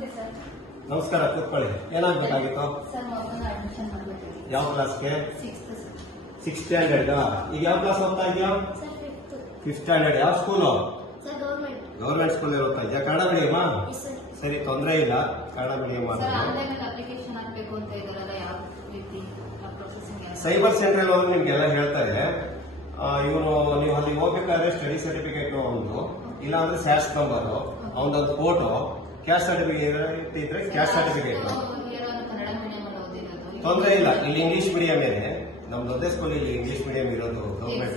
ನಮಸ್ತೆ ಸರ್. ನಮಸ್ಕಾರ, ಕೂತ್ಕೊಳ್ಳಿ. ಏನಾಗಬೇಕಾಗಿತ್ತು? ಸರ್ ಮಗನ ಅಡ್ಮಿಷನ್ ಮಾಡಬೇಕಿತ್ತು. ಯಾವ ಕ್ಲಾಸ್ಗೆ? 6th sir. 6th standard. ಈಗ ಯಾವ ಕ್ಲಾಸ್ ಓದ್ತಾ ಇದೆಯಾ? Sir 5th. 5th standard. ಯಾವ school? Sir government. Government school ಓದ್ತಾ ಇದೆಯಾ? ಕನ್ನಡ ಮೀಡಿಯಮಾ? ಸರ್. ಸರಿ, ತೊಂದರೆ ಇಲ್ಲ, ಕನ್ನಡ ಮೀಡಿಯಂ. ಸರ್ ಆನ್ಲೈನ್ ಅಲ್ಲಿ ಅಪ್ಲಿಕೇಶನ್ ಹಾಕಬೇಕು ಅಂತ ಇದಾರಲ್ಲ, ಯಾವ ರೀತಿ ಪ್ರೊಸೆಸಿಂಗ್? ಸೈಬರ್ ಸೆಂಟರ್ ಹೋದ್ರೆ ನಿಮ್ಗೆಲ್ಲ ಹೇಳ್ತಾರೆ. ಇವನು ನೀವು ಅಲ್ಲಿ ಹೋಗ್ಬೇಕಾದ್ರೆ ಸ್ಟಡಿ ಸರ್ಟಿಫಿಕೇಟ್ ಒಂದು, ಇಲ್ಲ ಅಂದ್ರೆ ಸ್ಯಾಶ್ ನಂಬರ್, ಅವನದೊಂದು ಫೋಟೋ, ಕ್ಯಾಸ್ಟ್ ಸರ್ಟಿಫಿಕೇಟ್ ಇದ್ರೆ ಕ್ಯಾಸ್ಟ್ ಸರ್ಟಿಫಿಕೇಟ್. ಕನ್ನಡ ಮೀಡಿಯಂ ಅಲ್ಲಿ ಓದಿರೋದು. ತೊಂದರೆ ಇಲ್ಲ, ಇಲ್ಲಿ ಇಂಗ್ಲಿಷ್ ಮೀಡಿಯಂ ಇದೆ. ನಮ್ದು ಒಂದೇ ಸ್ಕೂಲ್ ಇಲ್ಲಿ ಇಂಗ್ಲಿಷ್ ಮೀಡಿಯಂ ಇರೋದು. ಗವರ್ಮೆಂಟ್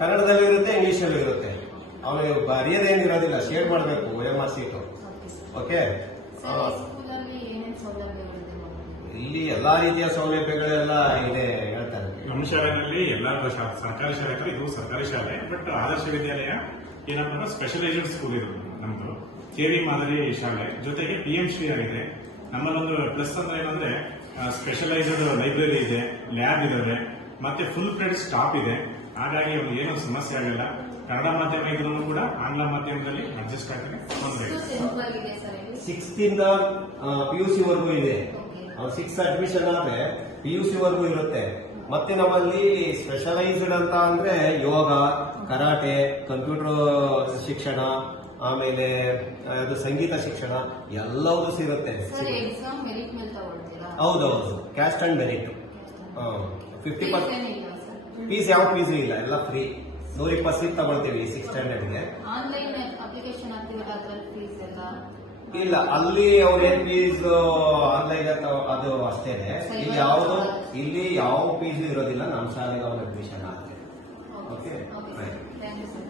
ಕನ್ನಡದಲ್ಲೂ ಇರುತ್ತೆ, ಇಂಗ್ಲಿಷಲ್ಲೂ ಇರುತ್ತೆ. ಅವನು ಬರೆಯೋದೇನಿರೋದಿಲ್ಲ, ಶೇರ್ ಮಾಡಬೇಕು OMR ಸೀಟು. ಓಕೆ. ಸ್ಕೂಲಲ್ಲಿ ಏನೇನು ಸೌಲಭ್ಯಗಳಿದೆ? ಇಲ್ಲಿ ಎಲ್ಲಾ ರೀತಿಯ ಸೌಲಭ್ಯಗಳೆಲ್ಲ ಇದೆ ಹೇಳ್ತಾರೆ. ನಮ್ಮ ಶಾಲೆಯಲ್ಲಿ ಎಲ್ಲ ಸರ್ಕಾರಿ ಶಾಲೆ ತರ ಇದು ಸರ್ಕಾರಿ ಶಾಲೆ, ಬಟ್ ಆದರ್ಶ ವಿದ್ಯಾಲಯ ಏನಂದ್ರೆ ಸ್ಪೆಷಲೈಸ್ಡ್ ಸ್ಕೂಲ್ ಇದು ನಮ್ದು. KV ಮಾದರಿ ಶಾಲೆ ಜೊತೆಗೆ PMC ಆಗಿದೆ. ನಮ್ಮಲ್ಲೊಂದು ಪ್ಲಸ್ ಅಂದ್ರೆ ಏನಂದ್ರೆ ಸ್ಪೆಷಲೈಸ್ಡ್ ಲೈಬ್ರರಿ ಇದೆ, ಲ್ಯಾಬ್ ಇದಾವೆ, ಮತ್ತೆ ಫುಲ್ ಫ್ಲೆಡ್ ಸ್ಟಾಫ್ ಇದೆ. ಹಾಗಾಗಿ ಅವ್ರಿಗೆ ಏನೋ ಸಮಸ್ಯೆ ಆಗಲ್ಲ. ಕನ್ನಡ ಮಾಧ್ಯಮ ಇದ್ರೂ ಕೂಡ ಆಂಗ್ಲ ಮಾಧ್ಯಮದಲ್ಲಿ ಅಡ್ಜಸ್ಟ್ ಆಗ್ತಾರೆ. ತೊಂದರೆ ಇಲ್ಲ. 6th ಇಂದ PUC ವರೆಗೂ ಇದೆ. 6th ಅಡ್ಮಿಷನ್ ಆದ್ರೆ PUC ವರೆಗೂ ಇರುತ್ತೆ. ಮತ್ತೆ ನಮ್ಮಲ್ಲಿ ಸ್ಪೆಷಲೈಸ್ಡ್ ಅಂತ ಅಂದ್ರೆ ಯೋಗ, ಕರಾಟೆ, ಕಂಪ್ಯೂಟರ್ ಶಿಕ್ಷಣ, ಆಮೇಲೆ ಅದು ಸಂಗೀತ ಶಿಕ್ಷಣ ಎಲ್ಲವೂ ಸಿಗುತ್ತೆ. ಹೌದೌದು, ಕ್ಯಾಸ್ಟ್ ಅಂಡ್ ಮೆರಿಟ್. 50% ಫೀಸ್ ಯಾವ ಫೀಸು ಇಲ್ಲ, ಎಲ್ಲ ಫ್ರೀ. 120 ಸೀಟ್ ತಗೊಳ್ತೀವಿ 6th ಸ್ಟ್ಯಾಂಡರ್ಡ್ಗೆ. ಆನ್ಲೈನ್ ಅಪ್ಲಿಕೇಶನ್ ಹಾಕ್ತೀವಲ್ಲ, ಅದ್ರಲ್ಲಿ ಫೀಸ್ ಎಲ್ಲ ಇಲ್ಲ, ಅಲ್ಲಿ ಅವ್ರೇನ್ ಫೀಸ್ ಆನ್ಲೈನ್ ಅದು ಅಷ್ಟೇನೆ. ಇಲ್ಲಿ ಯಾವ ಫೀಸ್ ಇರೋದಿಲ್ಲ. ನಮ್ಮ ಶಾಲೆಗೆ ಅವ್ರ ಅಡ್ಮಿಷನ್ ಆಗ್ತದೆ. ಓಕೆ. Thank you sir.